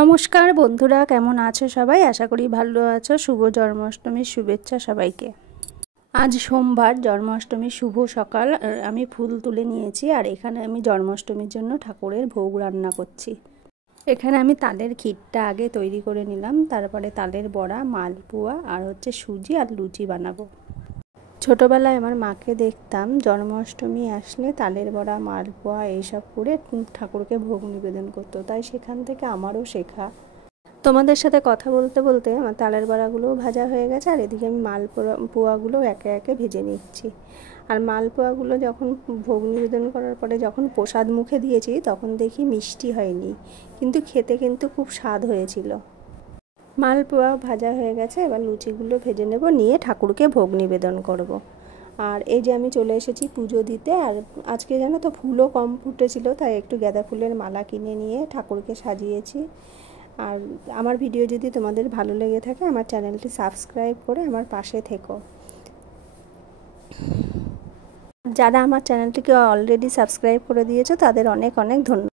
নমস্কার বন্ধুরা, কেমন আছো সবাই? আশা করি ভালো আছো। শুভ জন্মাষ্টমীর শুভেচ্ছা সবাইকে। আজ সোমবার, জন্মাষ্টমীর শুভ সকাল। আমি ফুল তুলে নিয়েছি আর এখানে আমি জন্মাষ্টমীর জন্য ঠাকুরের ভোগ রান্না করছি। এখানে আমি তালের ক্ষীরটা আগে তৈরি করে নিলাম, তারপরে তালের বড়া, মালপোয়া আর সুজি আর লুচি বানাবো। ছোটোবেলায় আমার মাকে দেখতাম জন্মাষ্টমী আসলে তালের বড়া, মালপোয়া এইসব করে ঠাকুরকে ভোগ নিবেদন করতো, তাই সেখান থেকে আমারও শেখা। তোমাদের সাথে কথা বলতে বলতে আমার তালের বড়াগুলোও ভাজা হয়ে গেছে আর এদিকে আমি পোয়াগুলো একে একে ভেজে নিচ্ছি। আর মালপোয়াগুলো যখন ভোগ নিবেদন করার পরে যখন প্রসাদ মুখে দিয়েছি তখন দেখি মিষ্টি হয়নি, কিন্তু খেতে কিন্তু খুব স্বাদ হয়েছিল। মালপোয়া ভাজা হয়ে গেছে, এবার লুচিগুলো ভেজে নেব, নিয়ে ঠাকুরকে ভোগ নিবেদন করব। আর এই যে আমি চলে এসেছি পুজো দিতে। আর আজকে জানো তো ফুলও কম ফুটেছিল, তাই একটু গাঁদা ফুলের মালা কিনে নিয়ে ঠাকুরকে সাজিয়েছি। আর আমার ভিডিও যদি তোমাদের ভালো লেগে থাকে আমার চ্যানেলটি সাবস্ক্রাইব করে আমার পাশে থেকো। যারা আমার চ্যানেলটিকে অলরেডি সাবস্ক্রাইব করে দিয়েছো তাদের অনেক অনেক ধন্যবাদ।